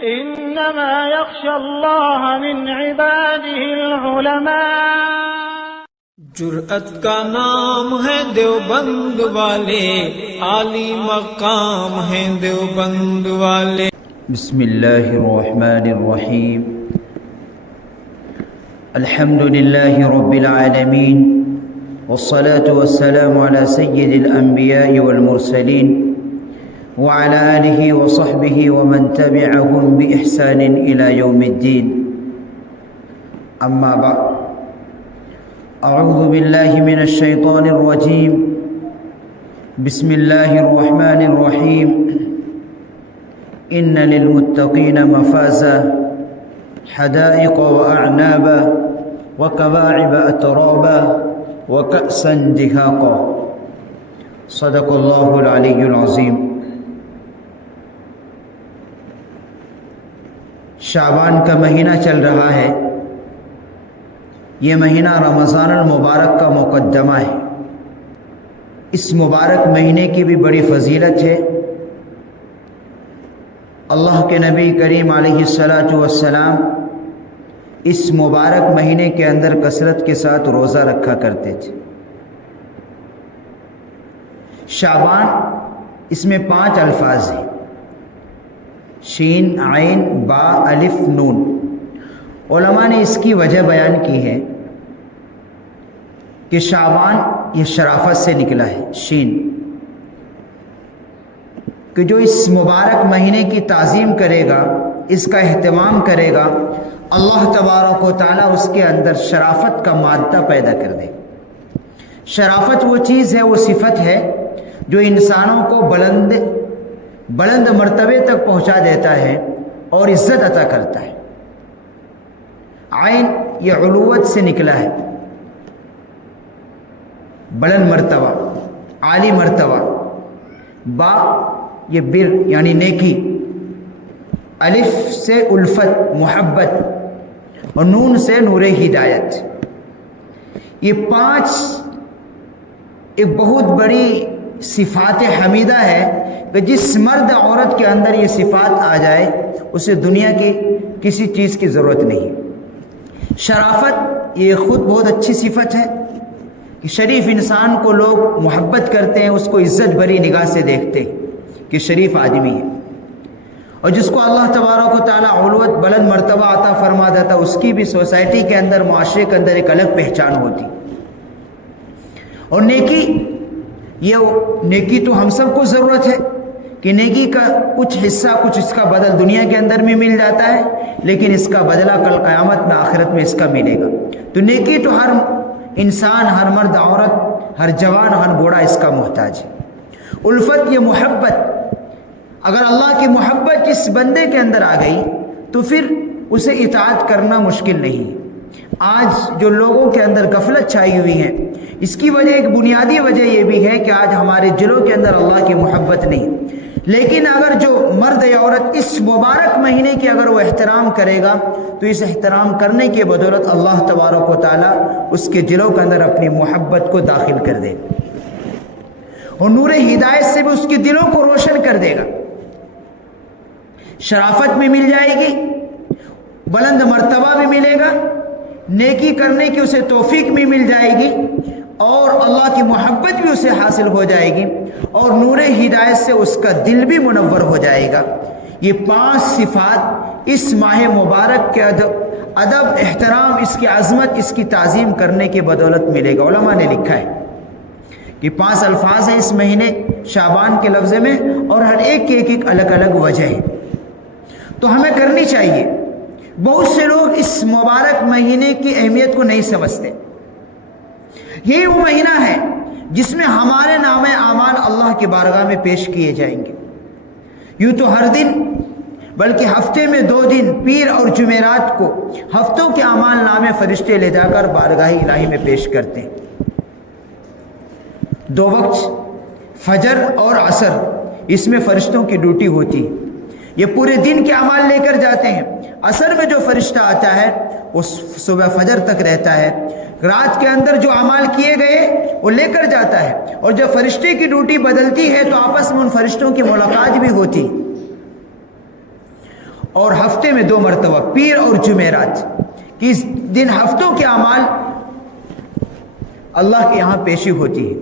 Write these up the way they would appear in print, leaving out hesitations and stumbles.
إنما يخشى الله من عباده العلماء۔ جرأت کا نام ہے دیوبند والے، عالی مقام ہے دیوبند والے۔ بسم اللہ الرحمن الرحیم، الحمد للہ رب العالمین، والصلاة والسلام على سید الانبیاء والمرسلین وعلى آلہ وصحبہ ومن تبعهم بإحسان إلى يوم الدین، اما بعد، اعوذ باللہ من الشیطان الرجیم، بسم اللہ الرحمن الرحیم۔ ان للمتقین مفازا حدائق واعنابا وكواعب اترابا وكأسا دهاقا، صدق اللہ العلی العظیم۔ شعبان کا مہینہ چل رہا ہے، یہ مہینہ رمضان المبارک کا مقدمہ ہے۔ اس مبارک مہینے کی بھی بڑی فضیلت ہے۔ اللہ کے نبی کریم علیہ الصلاۃ والسلام اس مبارک مہینے کے اندر کثرت کے ساتھ روزہ رکھا کرتے تھے۔ شعبان، اس میں 5 الفاظ ہیں، شین، عین، با، الف، نون۔ علماء نے اس کی وجہ بیان کی ہے کہ شعبان یہ شرافت سے نکلا ہے، شین، کہ جو اس مبارک مہینے کی تعظیم کرے گا، اس کا اہتمام کرے گا، اللہ تبارک و تعالیٰ اس کے اندر شرافت کا مادہ پیدا کر دے۔ شرافت وہ چیز ہے، وہ صفت ہے جو انسانوں کو بلند مرتبے تک پہنچا دیتا ہے اور عزت عطا کرتا ہے۔ عین یہ علوت سے نکلا ہے، بلند مرتبہ، عالی مرتبہ۔ با یہ بر یعنی نیکی، الف سے الفت، محبت، اور نون سے نور ہدایت۔ یہ 5 ایک بہت بڑی صفات حمیدہ ہے کہ جس مرد عورت کے اندر یہ صفات آ جائے اسے دنیا کی کسی چیز کی ضرورت نہیں۔ شرافت یہ خود بہت اچھی صفت ہے کہ شریف انسان کو لوگ محبت کرتے ہیں، اس کو عزت بھری نگاہ سے دیکھتے ہیں کہ شریف آدمی ہے، اور جس کو اللہ تبارک و تعالیٰ علوت، بلند مرتبہ عطا فرما دیتا، اس کی بھی سوسائٹی کے اندر، معاشرے کے اندر ایک الگ پہچان ہوتی۔ اور نیکی، یہ نیکی تو ہم سب کو ضرورت ہے کہ نیکی کا کچھ حصہ، کچھ اس کا بدل دنیا کے اندر بھی مل جاتا ہے، لیکن اس کا بدلہ کل قیامت میں، آخرت میں اس کا ملے گا۔ تو نیکی تو ہر انسان، ہر مرد عورت، ہر جوان، ہر بوڑھا اس کا محتاج ہے۔ الفت یہ محبت، اگر اللہ کی محبت جس بندے کے اندر آ گئی تو پھر اسے اطاعت کرنا مشکل نہیں۔ آج جو لوگوں کے اندر غفلت چھائی ہوئی ہے، اس کی وجہ، ایک بنیادی وجہ یہ بھی ہے کہ آج ہمارے دلوں کے اندر اللہ کی محبت نہیں۔ لیکن اگر جو مرد یا عورت اس مبارک مہینے کی اگر وہ احترام کرے گا تو اس احترام کرنے کی بدولت اللہ تبارک و تعالیٰ اس کے دلوں کے اندر اپنی محبت کو داخل کر دے گا، اور نور ہدایت سے بھی اس کے دلوں کو روشن کر دے گا۔ شرافت بھی مل جائے گی، بلند مرتبہ بھی ملے گا، نیکی کرنے کی اسے توفیق بھی مل جائے گی، اور اللہ کی محبت بھی اسے حاصل ہو جائے گی، اور نور ہدایت سے اس کا دل بھی منور ہو جائے گا۔ یہ 5 صفات اس ماہ مبارک کے ادب، احترام، اس کی عظمت، اس کی تعظیم کرنے کی بدولت ملے گا۔ علماء نے لکھا ہے کہ 5 الفاظ ہیں اس مہینے شعبان کے لفظ میں، اور ہر ایک کی ایک الگ الگ وجہ ہے، تو ہمیں کرنی چاہیے۔ بہت سے لوگ اس مبارک مہینے کی اہمیت کو نہیں سمجھتے۔ یہی وہ مہینہ ہے جس میں ہمارے نام اعمال اللہ کی بارگاہ میں پیش کیے جائیں گے۔ یوں تو ہر دن، بلکہ ہفتے میں 2 دن، پیر اور جمعرات کو ہفتوں کے اعمال نامے فرشتے لے جا کر بارگاہ الہی میں پیش کرتے ہیں۔ 2 وقت، فجر اور عصر، اس میں فرشتوں کی ڈیوٹی ہوتی ہے۔ یہ پورے دن کے اعمال لے کر جاتے ہیں۔ عصر میں جو فرشتہ آتا ہے وہ صبح فجر تک رہتا ہے، رات کے اندر جو اعمال کیے گئے وہ لے کر جاتا ہے، اور جب فرشتے کی ڈیوٹی بدلتی ہے تو آپس میں ان فرشتوں کی ملاقات بھی ہوتی، اور ہفتے میں 2 مرتبہ پیر اور جمعرات کہ اس دن ہفتوں کے اعمال اللہ کے یہاں پیشی ہوتی ہے.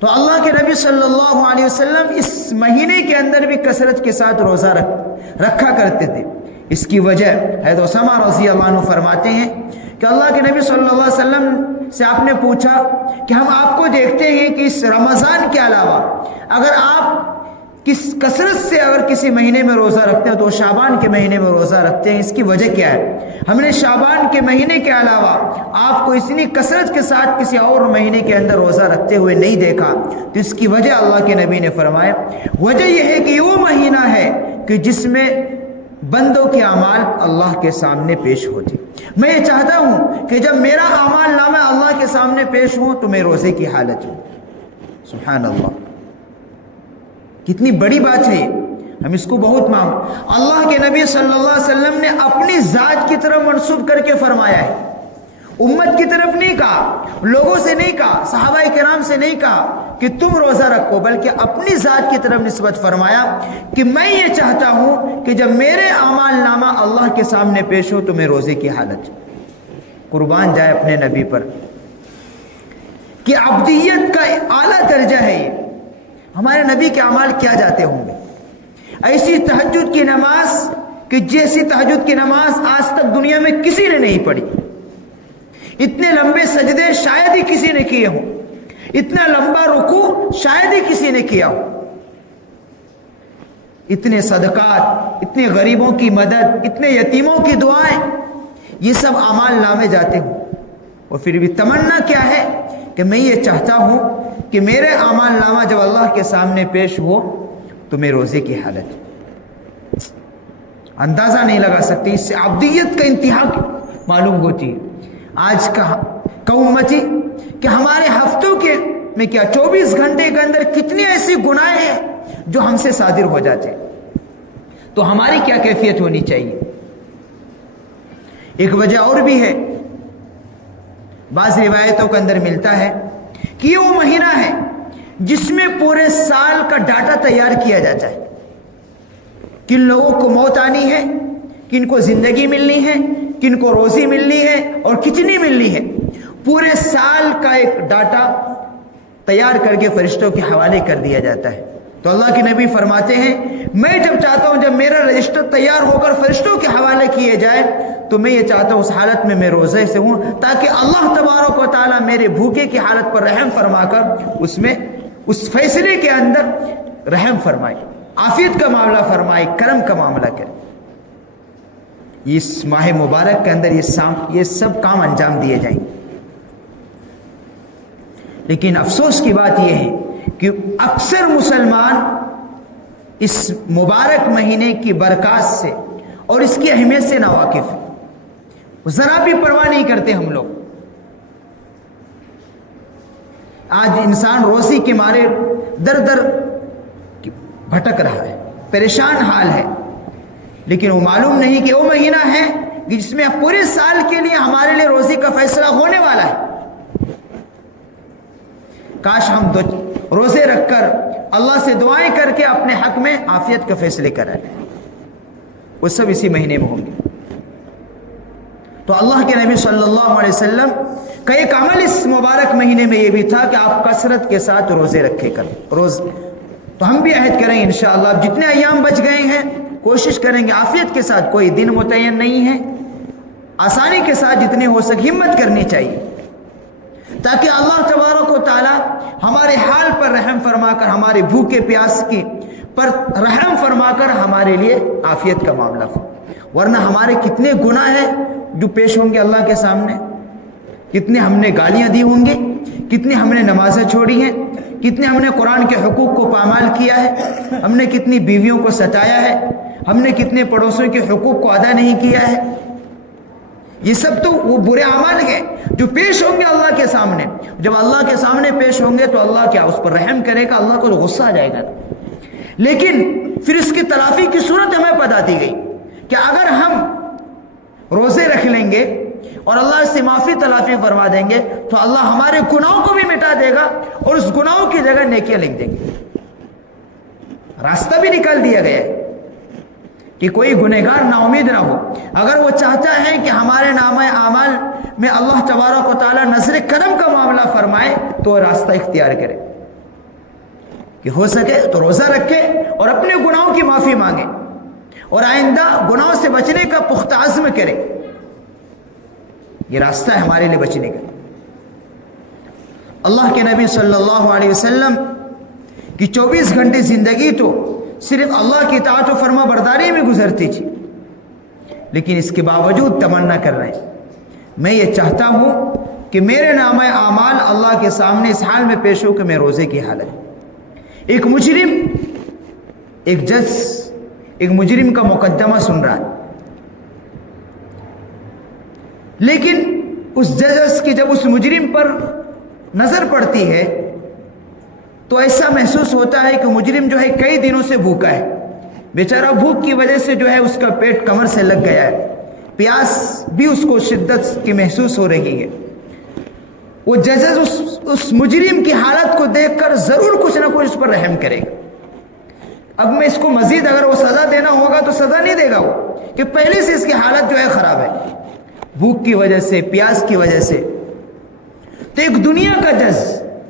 تو اللہ کے نبی صلی اللہ علیہ وسلم اس مہینے کے اندر بھی کثرت کے ساتھ روزہ رکھا کرتے تھے. اس کی وجہ حضرت اسامہ رضی اللہ عنہ فرماتے ہیں کہ اللہ کے نبی صلی اللہ علیہ وسلم سے آپ نے پوچھا کہ ہم آپ کو دیکھتے ہیں کہ اس رمضان کے علاوہ اگر آپ کثرت سے اگر کسی مہینے میں روزہ رکھتے ہیں تو شعبان کے مہینے میں روزہ رکھتے ہیں، اس کی وجہ کیا ہے؟ ہم نے شعبان کے مہینے کے علاوہ آپ کو اتنی کثرت کے ساتھ کسی اور مہینے کے اندر روزہ رکھتے ہوئے نہیں دیکھا. تو اس کی وجہ اللہ کے نبی نے فرمایا وجہ یہ ہے کہ وہ مہینہ ہے کہ جس میں بندوں کے اعمال اللہ کے سامنے پیش ہوتے. میں یہ چاہتا ہوں کہ جب میرا اعمال نامہ اللہ کے سامنے پیش ہوں تو میں روزے کی حالت ہوں. سبحان اللہ، کتنی بڑی بات ہے. ہم اس کو بہت اللہ کے نبی صلی اللہ علیہ وسلم نے اپنی ذات کی طرف منسوب کر کے فرمایا ہے، امت کی طرف نہیں کہا، لوگوں سے نہیں کہا، صحابہ کرام سے نہیں کہا کہ تم روزہ رکھو، بلکہ اپنی ذات کی طرف نسبت فرمایا کہ میں یہ چاہتا ہوں کہ جب میرے اعمال نامہ اللہ کے سامنے پیش ہو تو میں روزے کی حالت. قربان جائے اپنے نبی پر کہ عبدیت کا اعلیٰ درجہ ہے. یہ ہمارے نبی کے اعمال کیا جاتے ہوں گے. ایسی تہجد کی نماز کہ جیسی تہجد کی نماز آج تک دنیا میں کسی نے نہیں پڑھی. اتنے لمبے سجدے شاید ہی کسی نے کیے ہوں، اتنا لمبا رکوع شاید ہی کسی نے کیا ہو. اتنے صدقات، اتنے غریبوں کی مدد، اتنے یتیموں کی دعائیں، یہ سب اعمال نامے جاتے ہوں. اور پھر بھی تمنا کیا ہے کہ میں یہ چاہتا ہوں کہ میرے اعمال نامہ جب اللہ کے سامنے پیش ہو تو میں روزے کی حالت. اندازہ نہیں لگا سکتے، اس سے عبدیت کا انتہا معلوم ہوتی ہے. آج کا امتی کہ ہمارے ہفتوں کے میں کیا 24 گھنٹے کے اندر کتنی ایسی گناہیں ہیں جو ہم سے صادر ہو جاتے ہیں. تو ہماری کیا کیفیت ہونی چاہیے؟ ایک وجہ اور بھی ہے، بعض روایتوں کے اندر ملتا ہے کہ یہ وہ مہینہ ہے جس میں پورے سال کا ڈاٹا تیار کیا جاتا ہے. کن لوگوں کو موت آنی ہے، کن کو زندگی ملنی ہے، کن کو روزی ملنی ہے اور کتنی ملنی ہے. پورے سال کا ایک ڈاٹا تیار کر کے فرشتوں کے حوالے کر دیا جاتا ہے. تو اللہ کے نبی فرماتے ہیں میں جب چاہتا ہوں جب میرا رجسٹر تیار ہو کر فرشتوں کے حوالے کیے جائے تو میں یہ چاہتا ہوں اس حالت میں روزے سے ہوں تاکہ اللہ تبارک و تعالیٰ میرے بھوکے کی حالت پر رحم فرما کر اس فیصلے کے اندر رحم فرمائے، عافیت کا معاملہ فرمائے، کرم کا معاملہ کرے. اس ماہ مبارک کے اندر یہ سب کام انجام دیے جائیں. لیکن افسوس کی بات یہ ہے کہ اکثر مسلمان اس مبارک مہینے کی برکات سے اور اس کی اہمیت سے ناواقف ہیں. ذرا بھی پرواہ نہیں کرتے ہم لوگ. آج انسان روزی کے مارے در در بھٹک رہا ہے، پریشان حال ہے، لیکن وہ معلوم نہیں کہ وہ مہینہ ہے جس میں پورے سال کے لیے ہمارے لیے روزی کا فیصلہ ہونے والا ہے. کاش ہم روزے رکھ کر اللہ سے دعائیں کر کے اپنے حق میں عافیت کے فیصلے کرائیں. وہ سب اسی مہینے میں ہوں گے. تو اللہ کے نبی صلی اللہ علیہ وسلم کا ایک عمل اس مبارک مہینے میں یہ بھی تھا کہ آپ کثرت کے ساتھ روزے رکھے کریں. تو ہم بھی عہد کریں انشاءاللہ جتنے ایام بچ گئے ہیں کوشش کریں گے عافیت کے ساتھ. کوئی دن متعین نہیں ہے، آسانی کے ساتھ جتنے ہو سکے ہمت کرنی چاہیے تاکہ اللہ تبارک و تعالی ہمارے حال پر رحم فرما کر، ہمارے بھوکے پیاس کی پر رحم فرما کر ہمارے لیے عافیت کا معاملہ ہو. ورنہ ہمارے کتنے گناہ ہیں جو پیش ہوں گے اللہ کے سامنے. کتنے ہم نے گالیاں دی ہوں گی، کتنی ہم نے نمازیں چھوڑی ہیں، کتنے ہم نے قرآن کے حقوق کو پامال کیا ہے، ہم نے کتنی بیویوں کو ستایا ہے، ہم نے کتنے پڑوسیوں کے حقوق کو ادا نہیں کیا ہے. یہ سب تو وہ برے اعمال ہیں جو پیش ہوں گے اللہ کے سامنے. جب اللہ کے سامنے پیش ہوں گے تو اللہ کیا اس پر رحم کرے گا، اللہ کو تو غصہ آ جائے گا. لیکن پھر اس کی تلافی کی صورت ہمیں بتا دی گئی کہ اگر ہم روزے رکھ لیں گے اور اللہ اس سے معافی تلافی فرما دیں گے تو اللہ ہمارے گناہوں کو بھی مٹا دے گا اور اس گناہوں کی جگہ نیکیاں لکھ دیں گے. راستہ بھی نکال دیا گیا ہے کہ کوئی گنہگار نا امید نہ ہو. اگر وہ چاہتا ہے کہ ہمارے نامہ اعمال میں اللہ تبارک و تعالیٰ نظر کرم کا معاملہ فرمائے تو وہ راستہ اختیار کرے کہ ہو سکے تو روزہ رکھے اور اپنے گناہوں کی معافی مانگے اور آئندہ گناہوں سے بچنے کا پختہ عزم کرے. یہ راستہ ہے ہمارے لیے بچنے کا. اللہ کے نبی صلی اللہ علیہ وسلم کی 24 گھنٹے زندگی تو صرف اللہ کی اطاعت و فرما برداری میں گزرتی تھی، لیکن اس کے باوجود تمنا کر رہے ہیں میں یہ چاہتا ہوں کہ میرے نامہ اعمال اللہ کے سامنے اس حال میں پیش ہو کہ میں روزے کی حالت. ایک مجرم ایک جج ایک مجرم کا مقدمہ سن رہا ہے، لیکن اس جج کی جب اس مجرم پر نظر پڑتی ہے تو ایسا محسوس ہوتا ہے کہ مجرم جو ہے کئی دنوں سے بھوکا ہے، بیچارہ بھوک کی وجہ سے جو ہے اس کا پیٹ کمر سے لگ گیا ہے، پیاس بھی اس کو شدت کی محسوس ہو رہی ہے. وہ جج اس مجرم کی حالت کو دیکھ کر ضرور کچھ نہ کچھ اس پر رحم کرے گا. اب میں اس کو مزید اگر وہ سزا دینا ہوگا تو سزا نہیں دے گا وہ، کہ پہلے سے اس کی حالت جو ہے خراب ہے بھوک کی وجہ سے، پیاس کی وجہ سے. تو ایک دنیا کا جج،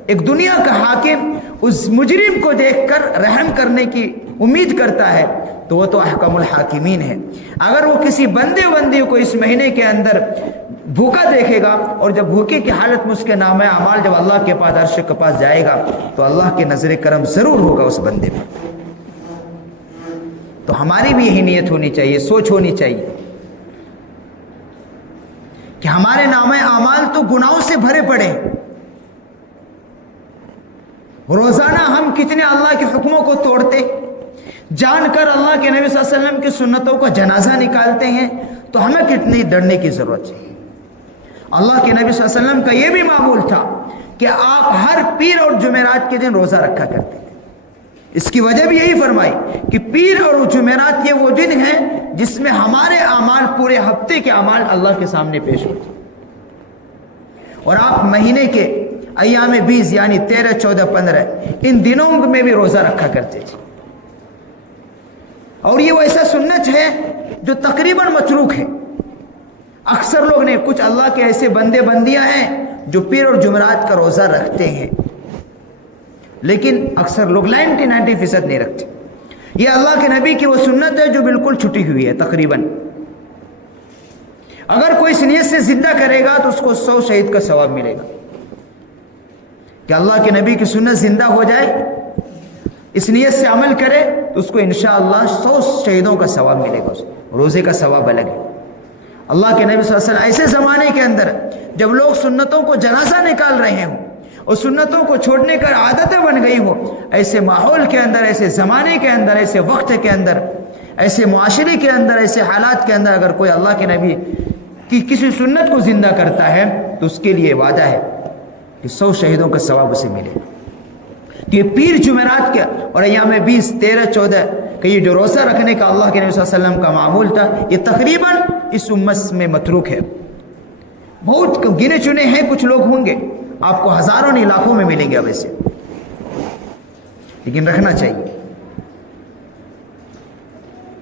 ایک دنیا کا حاکم اس مجرم کو دیکھ کر رحم کرنے کی امید کرتا ہے تو وہ تو احکم الحاکمین ہے. اگر وہ کسی بندے کو اس مہینے کے اندر بھوکا دیکھے گا اور جب بھوکے کی حالت میں اس کے نامہ اعمال جب اللہ کے پاس عرش کے پاس جائے گا تو اللہ کی نظر کرم ضرور ہوگا اس بندے پر. تو ہماری بھی یہی نیت ہونی چاہیے، سوچ ہونی چاہیے کہ ہمارے نامہ اعمال تو گناہوں سے بھرے پڑے. روزانہ ہم کتنے اللہ کے حکموں کو توڑتے، جان کر اللہ کے نبی صلی اللہ علیہ وسلم کی سنتوں کا جنازہ نکالتے ہیں، تو ہمیں کتنی ڈرنے کی ضرورت ہے. اللہ کے نبی صلی اللہ علیہ وسلم کا یہ بھی معمول تھا کہ آپ ہر پیر اور جمعرات کے دن روزہ رکھا کرتے تھے. اس کی وجہ بھی یہی فرمائی کہ پیر اور جمعرات یہ وہ دن ہیں جس میں ہمارے اعمال پورے ہفتے کے اعمال اللہ کے سامنے پیش ہوتے ہیں. اور آپ مہینے کے ایام 20 یعنی 13, 14, 15 ان دنوں میں بھی روزہ رکھا کرتے تھے. اور یہ وہ ایسا سنت ہے جو تقریباً متروک ہے. اکثر لوگ نے، کچھ اللہ کے ایسے بندے بندیاں ہیں جو پیر اور جمعرات کا روزہ رکھتے ہیں، لیکن اکثر لوگ 90% نہیں رکھتے. یہ اللہ کے نبی کی وہ سنت ہے جو بالکل چھٹی ہوئی ہے تقریباً. اگر کوئی اس نیت سے زندہ کرے گا تو اس کو 100 شہید کا ثواب ملے گا کہ اللہ کے نبی کی سنت زندہ ہو جائے، اس نیت سے عمل کرے تو اس کو انشاءاللہ 100 شہیدوں کا ثواب ملے گا. روزے کا ثواب الگ ہے. اللہ کے نبی صلی اللہ علیہ وسلم ایسے زمانے کے اندر جب لوگ سنتوں کو جنازہ نکال رہے ہوں اور سنتوں کو چھوڑنے کا عادتیں بن گئی ہو، ایسے ماحول کے اندر، ایسے زمانے کے اندر، ایسے وقت کے اندر، ایسے معاشرے کے اندر، ایسے حالات کے اندر اگر کوئی اللہ کے نبی کی کسی سنت کو زندہ کرتا ہے تو اس کے لیے وعدہ ہے کہ 100 شہیدوں کا ثواب اسے ملے. کہ یہ پیر جمعرات کے اور ایام 20, 13, 14 کہ یہ جو روزہ رکھنے کا اللہ کے نبی صلی اللہ علیہ وسلم کا معمول تھا، یہ تقریباً اس امت میں متروک ہے. بہت گنے چنے ہیں کچھ لوگ ہوں گے، آپ کو ہزاروں نہیں لاکھوں میں ملیں گے اب ایسے، لیکن رکھنا چاہیے.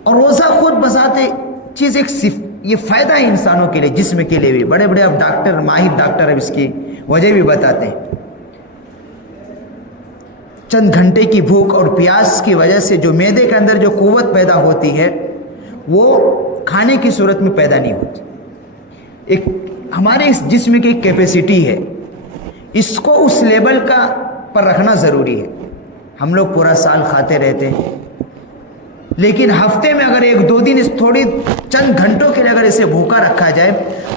اور روزہ خود بذات چیز ایک یہ فائدہ ہے انسانوں کے لیے، جسم کے لیے بھی. بڑے بڑے اب ڈاکٹر، ماہر ڈاکٹر اب اس کی وجہ بھی بتاتے ہیں. چند گھنٹے کی بھوک اور پیاس کی وجہ سے جو معدے کے اندر جو قوت پیدا ہوتی ہے وہ کھانے کی صورت میں پیدا نہیں ہوتی. ایک ہمارے اس جسم کی ایک کیپیسٹی ہے، اس کو اس لیول کا پر رکھنا ضروری ہے. ہم لوگ پورا سال کھاتے رہتے ہیں، لیکن ہفتے میں اگر 1-2 دن اس تھوڑی چند گھنٹوں کے لیے اگر اسے بھوکا رکھا جائے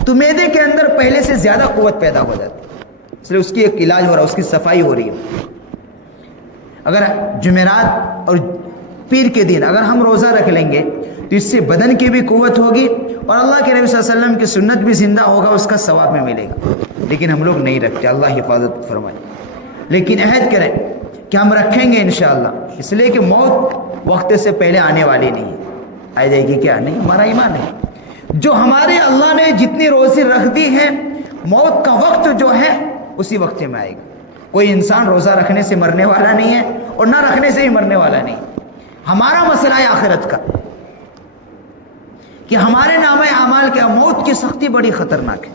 تو معدے کے اندر پہلے سے زیادہ قوت پیدا ہو جاتی ہے. اس لیے اس کی ایک علاج ہو رہا ہے، اس کی صفائی ہو رہی ہے. اگر جمعرات اور پیر کے دن اگر ہم روزہ رکھ لیں گے تو اس سے بدن کی بھی قوت ہوگی اور اللہ کے نبی صلی اللہ علیہ وسلم کی سنت بھی زندہ ہوگا، اس کا ثواب میں ملے گا. لیکن ہم لوگ نہیں رکھتے، اللہ حفاظت فرمائے. لیکن عہد کریں کہ ہم رکھیں گے انشاءاللہ، اس لیے کہ موت وقت سے پہلے آنے والی نہیں ہے. آ جائے گی کیا؟ نہیں، ہمارا ایمان ہے. جو ہمارے اللہ نے جتنی روزی رکھ دی ہے، موت کا وقت جو ہے اسی وقت میں آئے گا. کوئی انسان روزہ رکھنے سے مرنے والا نہیں ہے اور نہ رکھنے سے ہی مرنے والا نہیں. ہمارا مسئلہ ہے آخرت کا. کہ ہمارے نامہ اعمال کے موت کی سختی بڑی خطرناک ہے.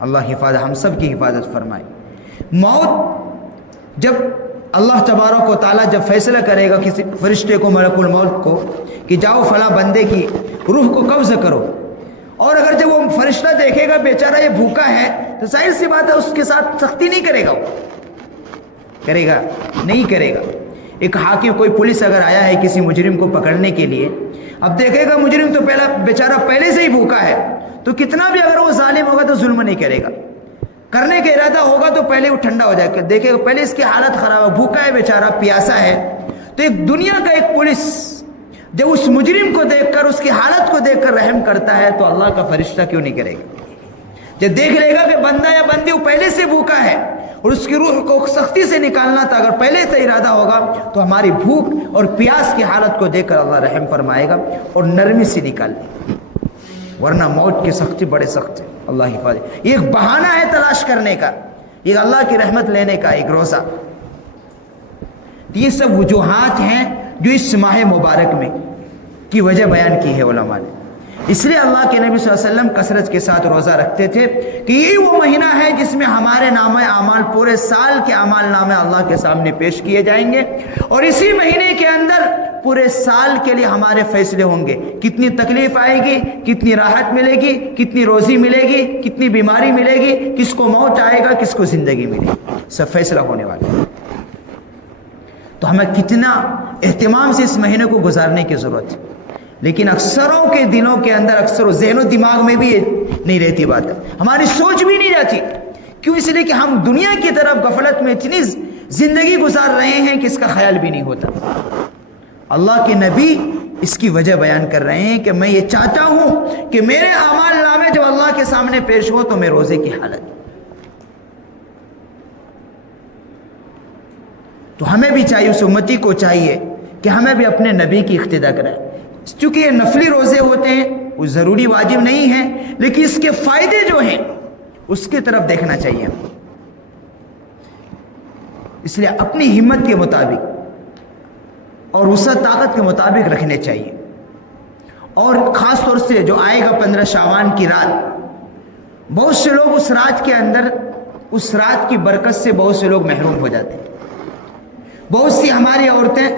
اللہ حفاظت، ہم سب کی حفاظت فرمائے. موت جب اللہ تبارک و تعالیٰ جب فیصلہ کرے گا کسی فرشتے کو، ملک الموت کو، کہ جاؤ فلاں بندے کی روح کو قبض کرو، اور اگر جب وہ فرشتہ دیکھے گا بیچارہ یہ بھوکا ہے تو ظاہر سی بات ہے اس کے ساتھ سختی نہیں کرے گا. وہ کرے گا؟ نہیں کرے گا. ایک حاکم، کوئی پولیس اگر آیا ہے کسی مجرم کو پکڑنے کے لیے، اب دیکھے گا مجرم تو بیچارہ پہلے سے ہی بھوکا ہے، تو کتنا بھی اگر وہ ظالم ہوگا تو ظلم نہیں کرے گا. کرنے کا ارادہ ہوگا تو پہلے وہ ٹھنڈا ہو جائے گا، دیکھے گا پہلے اس کی حالت خراب ہے، بھوکا ہے بیچارہ، پیاسا ہے. تو ایک دنیا کا ایک پولیس جب اس مجرم کو دیکھ کر، اس کی حالت کو دیکھ کر رحم کرتا ہے، تو اللہ کا فرشتہ کیوں نہیں کرے گا؟ جب دیکھ لے گا کہ بندہ یا بندی وہ پہلے سے بھوکا ہے اور اس کی روح کو سختی سے نکالنا تھا، اگر پہلے سے ارادہ ہوگا تو ہماری بھوک اور پیاس کی حالت کو دیکھ کر اللہ رحم فرمائے گا اور نرمی سے نکال دے گا. ورنہ موت کی سختی بڑے سخت ہے. اللہ حفاظت. یہ ایک بہانہ ہے تلاش کرنے کا، یہ اللہ کی رحمت لینے کا ایک روزہ. یہ سب وجوہات ہیں جو اس ماہ مبارک میں کی وجہ بیان کی ہے علماء نے. اس لیے اللہ کے نبی صلی اللہ علیہ وسلم کثرت کے ساتھ روزہ رکھتے تھے کہ یہ وہ مہینہ ہے جس میں ہمارے نامہ اعمال، پورے سال کے اعمال نامے اللہ کے سامنے پیش کیے جائیں گے، اور اسی مہینے کے اندر پورے سال کے لیے ہمارے فیصلے ہوں گے. کتنی تکلیف آئے گی، کتنی راحت ملے گی، کتنی روزی ملے گی، کتنی بیماری ملے گی، کس کو موت آئے گا، کس کو زندگی ملے گی، سب فیصلہ ہونے والا ہے. تو ہمیں کتنا اہتمام سے اس مہینے کو گزارنے کی ضرورت ہے. لیکن اکثروں کے دلوں کے اندر، اکثر ذہن و دماغ میں بھی یہ نہیں رہتی بات ہے، ہماری سوچ بھی نہیں جاتی. کیوں؟ اس لیے کہ ہم دنیا کی طرف غفلت میں اتنی زندگی گزار رہے ہیں کہ اس کا خیال بھی نہیں ہوتا. اللہ کے نبی اس کی وجہ بیان کر رہے ہیں کہ میں یہ چاہتا ہوں کہ میرے اعمال نامے جب اللہ کے سامنے پیش ہو تو میں روزے کی حالت. تو ہمیں بھی چاہیے، اس امتی کو چاہیے کہ ہمیں بھی اپنے نبی کی اقتدا کریں. چونکہ یہ نفلی روزے ہوتے ہیں، وہ ضروری واجب نہیں ہیں، لیکن اس کے فائدے جو ہیں اس کی طرف دیکھنا چاہیے. اس لیے اپنی ہمت کے مطابق اور وسعت طاقت کے مطابق رکھنے چاہیے. اور خاص طور سے جو آئے گا 15 شعبان کی رات، بہت سے لوگ اس رات کے اندر، اس رات کی برکت سے بہت سے لوگ محروم ہو جاتے ہیں. بہت سی ہماری عورتیں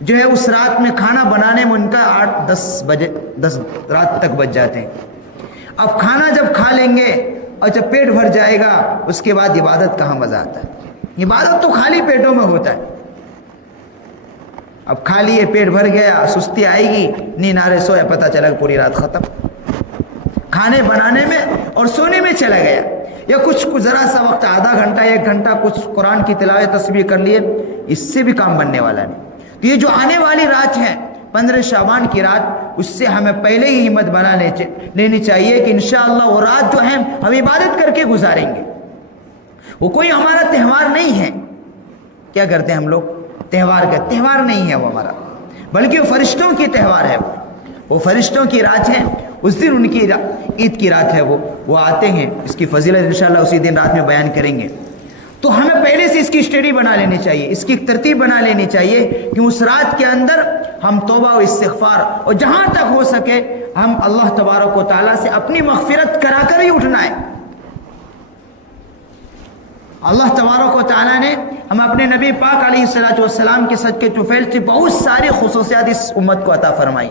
جو ہے اس رات میں کھانا بنانے میں ان کا 8-10 رات تک بچ جاتے ہیں. اب کھانا جب کھا لیں گے اور جب پیٹ بھر جائے گا، اس کے بعد عبادت کہاں مزہ آتا ہے؟ عبادت تو خالی پیٹوں میں ہوتا ہے. اب کھا لیے، پیٹ بھر گیا، سستی آئے گی، نیند آ رہے، سویا، پتہ چلا کہ پوری رات ختم. کھانے بنانے میں اور سونے میں چلا گیا. یا کچھ ذرا سا وقت، آدھا گھنٹہ 1 گھنٹہ کچھ قرآن کی تلاوت تسبیح کر لیے، اس سے بھی کام بننے والا نہیں. تو یہ جو آنے والی رات ہے 15 شعبان کی رات، اس سے ہمیں پہلے ہی ہمت بنا لینی چاہیے کہ انشاءاللہ وہ رات جو ہے ہم عبادت کر کے گزاریں گے. وہ کوئی ہمارا تہوار نہیں ہے. کیا کرتے ہیں ہم لوگ؟ تہوار نہیں ہے وہ ہمارا، بلکہ وہ فرشتوں کی تہوار ہے. وہ فرشتوں کی رات ہے. اس دن ان کی عید کی رات ہے. وہ آتے ہیں. اس کی فضیلت انشاءاللہ اسی دن رات میں بیان کریں گے. تو ہمیں پہلے سے اس کی اسٹڈی بنا لینی چاہیے، اس کی ایک ترتیب بنا لینی چاہیے کہ اس رات کے اندر ہم توبہ و استغفار، اور جہاں تک ہو سکے ہم اللہ تبارک و تعالیٰ سے اپنی مغفرت کرا کر ہی اٹھنا ہے. اللہ تبارک و تعالیٰ نے ہم اپنے نبی پاک علیہ الصلوۃ والسلام کے صدقے طفیل سے بہت ساری خصوصیات اس امت کو عطا فرمائی.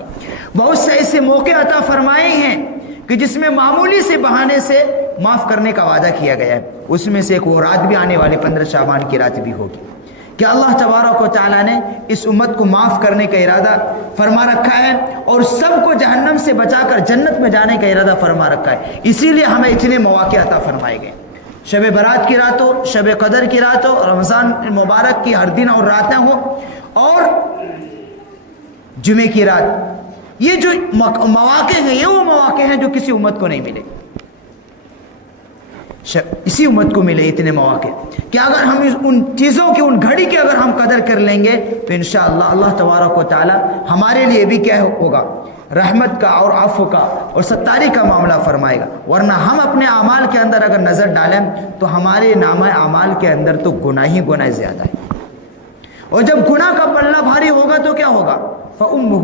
بہت سے ایسے موقع عطا فرمائے ہیں کہ جس میں معمولی سے بہانے سے معاف کرنے کا وعدہ کیا گیا ہے. اس میں سے ایک وہ رات بھی آنے والی 15 شعبان کی رات بھی ہوگی کہ اللہ تبارک و تعالیٰ نے اس امت کو معاف کرنے کا ارادہ فرما رکھا ہے اور سب کو جہنم سے بچا کر جنت میں جانے کا ارادہ فرما رکھا ہے. اسی لیے ہمیں اتنے مواقع عطا فرمائے گئے. شب برات کی رات ہو، شب قدر کی رات ہو، رمضان مبارک کی ہر دن اور راتیں ہو، اور جمعے کی رات. یہ جو مواقع ہیں، یہ وہ مواقع ہیں جو کسی امت کو نہیں ملے. اسی امت کو ملے اتنے مواقع کہ اگر ہم ان چیزوں کی، ان گھڑی کی اگر ہم قدر کر لیں گے تو انشاءاللہ اللہ تبارک و تعالی ہمارے لیے بھی کیا ہوگا؟ رحمت کا اور عفو کا اور ستاری کا معاملہ فرمائے گا. ورنہ ہم اپنے اعمال کے اندر اگر نظر ڈالیں تو ہمارے نامہ اعمال کے اندر تو گناہ ہی گناہ زیادہ ہے. اور جب گناہ کا پلہ بھاری ہوگا تو کیا ہوگا؟ فأمه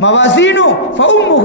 موازینه فأمه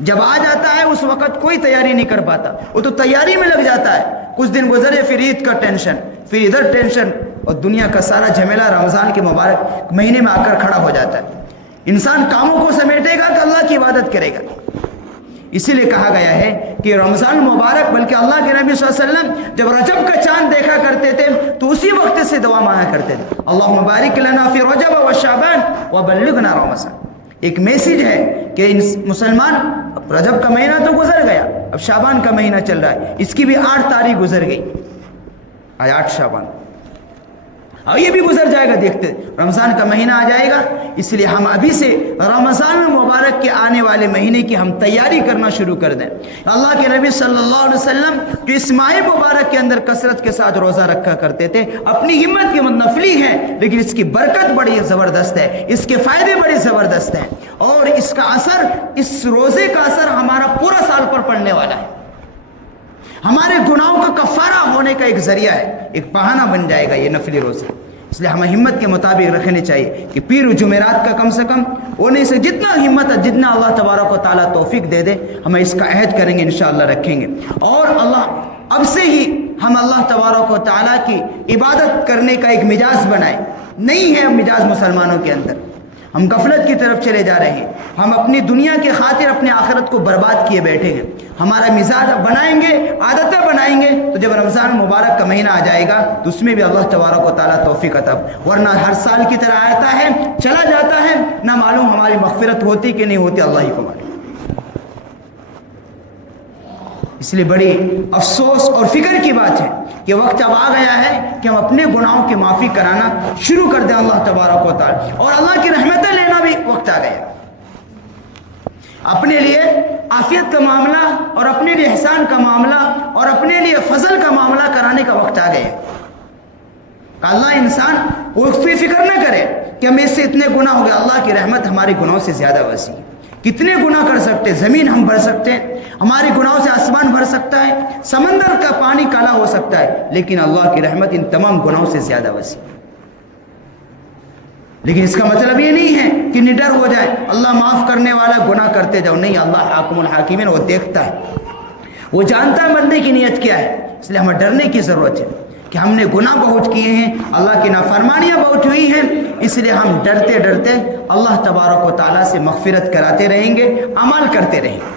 جب آ جاتا ہے اس وقت کوئی تیاری نہیں کر پاتا، وہ تو تیاری میں لگ جاتا ہے، کچھ دن گزرے پھر عید کا ٹینشن، پھر ادھر ٹینشن، اور دنیا کا سارا جھمیلا رمضان کے مبارک مہینے میں آ کر کھڑا ہو جاتا ہے۔ انسان کاموں کو سمیٹے گا کہ اللہ کی عبادت کرے گا۔ اسی لیے کہا گیا ہے کہ رمضان مبارک، بلکہ اللہ کے نبی صلی اللہ علیہ وسلم جب رجب کا چاند دیکھا کرتے تھے تو اسی وقت سے دعا مانگا کرتے تھے، اللہم بارک لنا فی رجب و شعبان وبلغنا رمضان۔ ایک میسیج ہے کہ مسلمان، رجب کا مہینہ تو گزر گیا، اب شعبان کا مہینہ چل رہا ہے، اس کی بھی 8 تاریخ گزر گئی، آج 8 شعبان، اور یہ بھی گزر جائے گا، دیکھتے رمضان کا مہینہ آ جائے گا۔ اس لیے ہم ابھی سے رمضان المبارک کے آنے والے مہینے کی ہم تیاری کرنا شروع کر دیں۔ اللہ کے نبی صلی اللہ علیہ وسلم جو اس ماہ مبارک کے اندر کثرت کے ساتھ روزہ رکھا کرتے تھے، اپنی ہمت کی نفلی ہے لیکن اس کی برکت بڑی زبردست ہے، اس کے فائدے بڑے زبردست ہیں، اور اس کا اثر، اس روزے کا اثر ہمارا پورا سال پر پڑنے والا ہے، ہمارے گناہوں کا کفارہ ہونے کا ایک ذریعہ ہے، ایک بہانہ بن جائے گا یہ نفلی روزے۔ اس لیے ہمیں ہمت کے مطابق رکھنے چاہیے کہ پیر و جمعرات کا کم سے کم ہونے سے جتنا ہمت ہے، جتنا اللہ تبارک و تعالیٰ توفیق دے دے، ہمیں اس کا عہد کریں گے، انشاءاللہ رکھیں گے۔ اور اللہ اب سے ہی ہم اللہ تبارک و تعالیٰ کی عبادت کرنے کا ایک مزاج بنائیں۔ نہیں ہے اب مزاج مسلمانوں کے اندر، ہم غفلت کی طرف چلے جا رہے ہیں، ہم اپنی دنیا کے خاطر اپنے آخرت کو برباد کیے بیٹھے ہیں۔ ہمارا مزاج بنائیں گے، عادتیں بنائیں گے، تو جب رمضان مبارک کا مہینہ آ جائے گا تو اس میں بھی اللہ تبارک و تعالیٰ توفیق عطا، ورنہ ہر سال کی طرح آتا ہے چلا جاتا ہے، نہ معلوم ہماری مغفرت ہوتی کہ نہیں ہوتی، اللہ ہی کو معلوم۔ اس لیے بڑی افسوس اور فکر کی بات ہے کہ وقت اب آ گیا ہے کہ ہم اپنے گناہوں کی معافی کرانا شروع کر دیں اللہ تبارک و تعالی، اور اللہ کی رحمتیں لینا بھی وقت آ گیا۔ اپنے لیے عافیت کا معاملہ اور اپنے لیے احسان کا معاملہ اور اپنے لیے فضل کا معاملہ کرانے کا وقت آ گیا۔ اللہ انسان اس پہ فکر نہ کرے کہ ہمیں اس سے اتنے گناہ ہو گئے، اللہ کی رحمت ہمارے گناہوں سے زیادہ وسیع ہے۔ کتنے گناہ کر سکتے، زمین ہم بھر سکتے ہیں، ہمارے گناہوں سے آسمان بھر سکتا ہے، سمندر کا پانی کالا ہو سکتا ہے، لیکن اللہ کی رحمت ان تمام گناہوں سے زیادہ وسیع ہے۔ لیکن اس کا مطلب یہ نہیں ہے کہ نڈر ہو جائے، اللہ معاف کرنے والا، گناہ کرتے جاؤ، نہیں، اللہ حاکم الحاکمین، وہ دیکھتا ہے، وہ جانتا ہے بندے کی نیت کیا ہے۔ اس لیے ہمیں ڈرنے کی ضرورت ہے کہ ہم نے گناہ بہت کیے ہیں، اللہ کی نافرمانیاں بہت ہوئی ہیں، اس لیے ہم ڈرتے ڈرتے اللہ تبارک و تعالیٰ سے مغفرت کراتے رہیں گے، عمل کرتے رہیں گے۔